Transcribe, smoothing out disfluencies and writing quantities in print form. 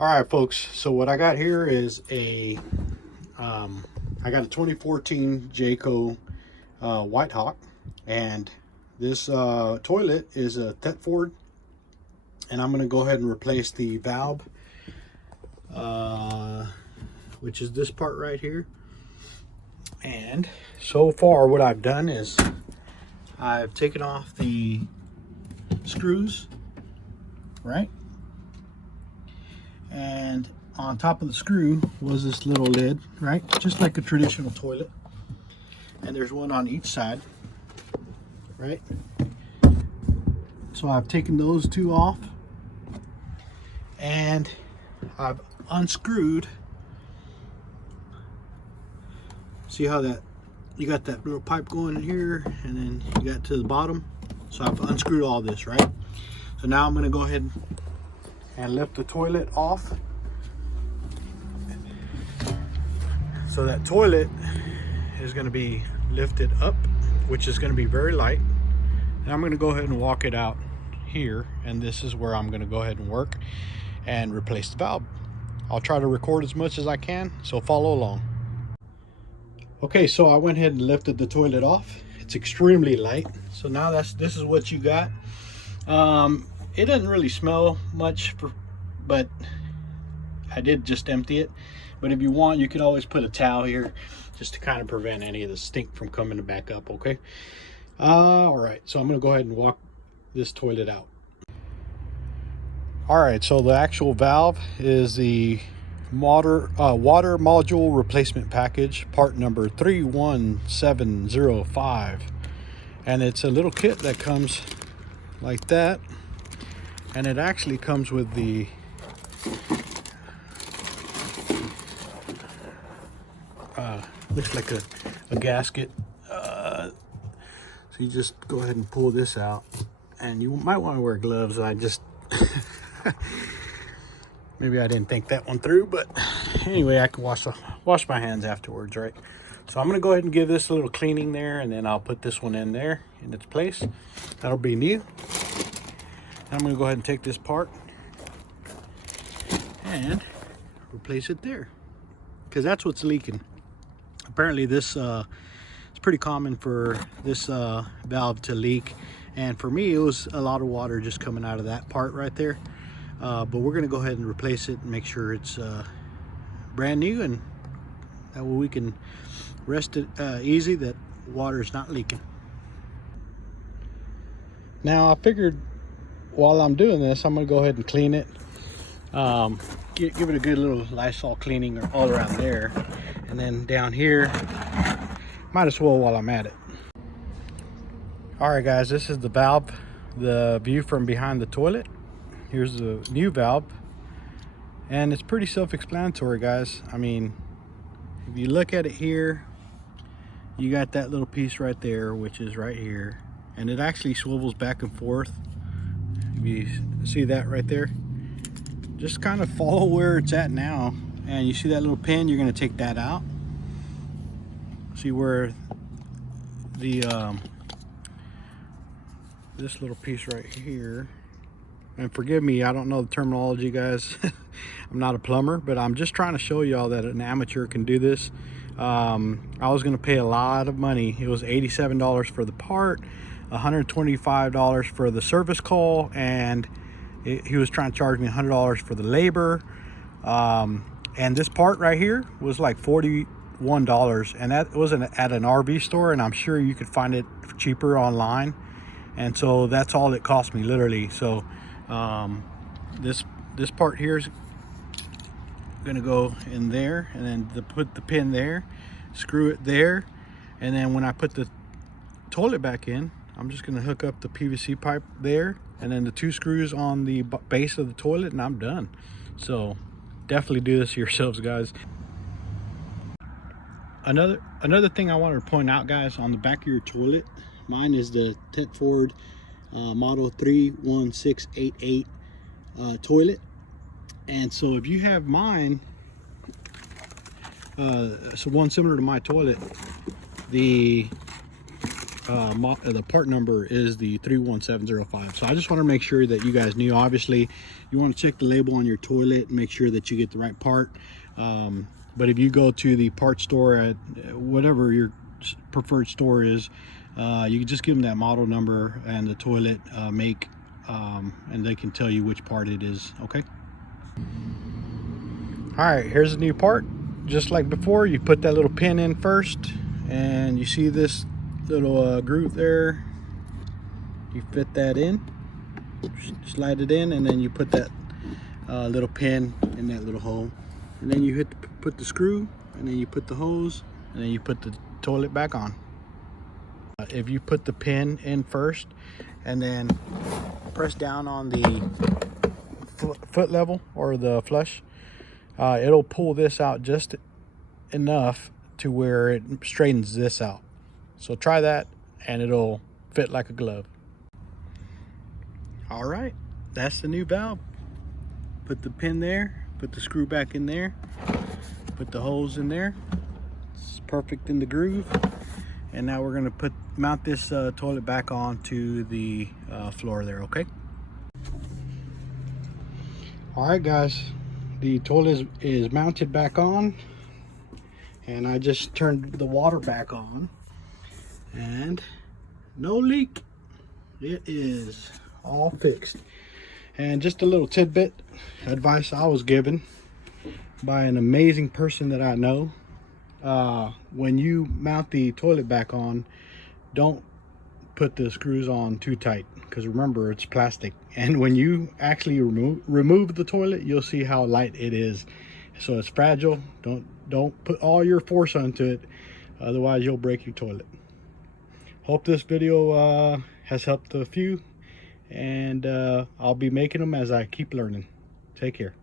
All right, folks. So what I got here is I got a 2014 Jayco Whitehawk, and this toilet is a Thetford, and I'm going to go ahead and replace the valve, which is this part right here. And so far, what I've done is I've taken off the screws, right? And on top of the screw was this little lid, right? Just like a traditional toilet. And there's one on each side, right? So I've taken those two off and I've unscrewed. See how that you got that little pipe going in here, and then you got to the bottom. So I've unscrewed all this, right? So now I'm going to go ahead and lift the toilet off. So that toilet is going to be lifted up, which is going to be very light. And I'm going to go ahead and walk it out here, and this is where I'm going to go ahead and work and replace the valve. I'll try to record as much as I can, so follow along. Okay, so I went ahead and lifted the toilet off. It's extremely light. So now this is what you got. It doesn't really smell much, but I did just empty it. But if you want, you could always put a towel here just to kind of prevent any of the stink from coming back up, okay? All right, so I'm gonna go ahead and walk this toilet out. All right, so the actual valve is the water module replacement package, part number 31705. And it's a little kit that comes like that. And it actually comes with the looks like a gasket. So you just go ahead and pull this out, and you might want to wear gloves. I just maybe I didn't think that one through, but anyway, I can wash my hands afterwards, right? So I'm gonna go ahead and give this a little cleaning there, and then I'll put this one in there in its place. That'll be new. I'm going to go ahead and take this part and replace it there, because that's what's leaking. Apparently this it's pretty common for this valve to leak, and for me it was a lot of water just coming out of that part right there. But we're going to go ahead and replace it and make sure it's brand new, and that way we can rest it easy that water is not leaking. Now I figured while I'm doing this, I'm going to go ahead and clean it. Give it a good little Lysol cleaning all around there. And then down here, might as well while I'm at it. All right, guys, this is the valve, the view from behind the toilet. Here's the new valve. And it's pretty self-explanatory, guys. I mean, if you look at it here, you got that little piece right there, which is right here. And it actually swivels back and forth. You see that right there? Just kind of follow where it's at now, and you see that little pin, you're going to take that out. See where the this little piece right here, and forgive me, I don't know the terminology, guys. I'm not a plumber, but I'm just trying to show y'all that an amateur can do this. I was going to pay a lot of money. It was $87 for the part, $125 for the service call, and he was trying to charge me $100 for the labor. And this part right here was like $41, and that was at an RV store, and I'm sure you could find it cheaper online. And so that's all it cost me, literally. So this part here is gonna go in there, and then put the pin there, screw it there, and then when I put the toilet back in, I'm just going to hook up the PVC pipe there, and then the two screws on the base of the toilet, and I'm done. So definitely do this yourselves, guys. Another thing I wanted to point out, guys, on the back of your toilet, mine is the Thetford model 31688 toilet. And so if you have mine, so one similar to my toilet, the the part number is the 31705. So I just want to make sure that you guys knew. Obviously, you want to check the label on your toilet and make sure that you get the right part. But if you go to the part store at whatever your preferred store is, you can just give them that model number and the toilet make, and they can tell you which part it is. Okay. All right, here's a new part. Just like before, you put that little pin in first, and you see this little groove there. You fit that in, slide it in, and then you put that little pin in that little hole, and then you put the screw, and then you put the hose, and then you put the toilet back on. If you put the pin in first and then press down on the foot level or the flush, it'll pull this out just enough to where it straightens this out. So try that and it'll fit like a glove. All right, that's the new valve. Put the pin there, put the screw back in there, put the hose in there. It's perfect in the groove. And now we're gonna mount this toilet back onto the floor there, okay? All right, guys, the toilet is mounted back on, and I just turned the water back on, and no leak. It is all fixed. And just a little tidbit advice I was given by an amazing person that I know. When you mount the toilet back on, don't put the screws on too tight, because remember, it's plastic, and when you actually remove the toilet, you'll see how light it is. So it's fragile. Don't put all your force onto it, otherwise you'll break your toilet. Hope this video has helped a few, and I'll be making them as I keep learning. Take care.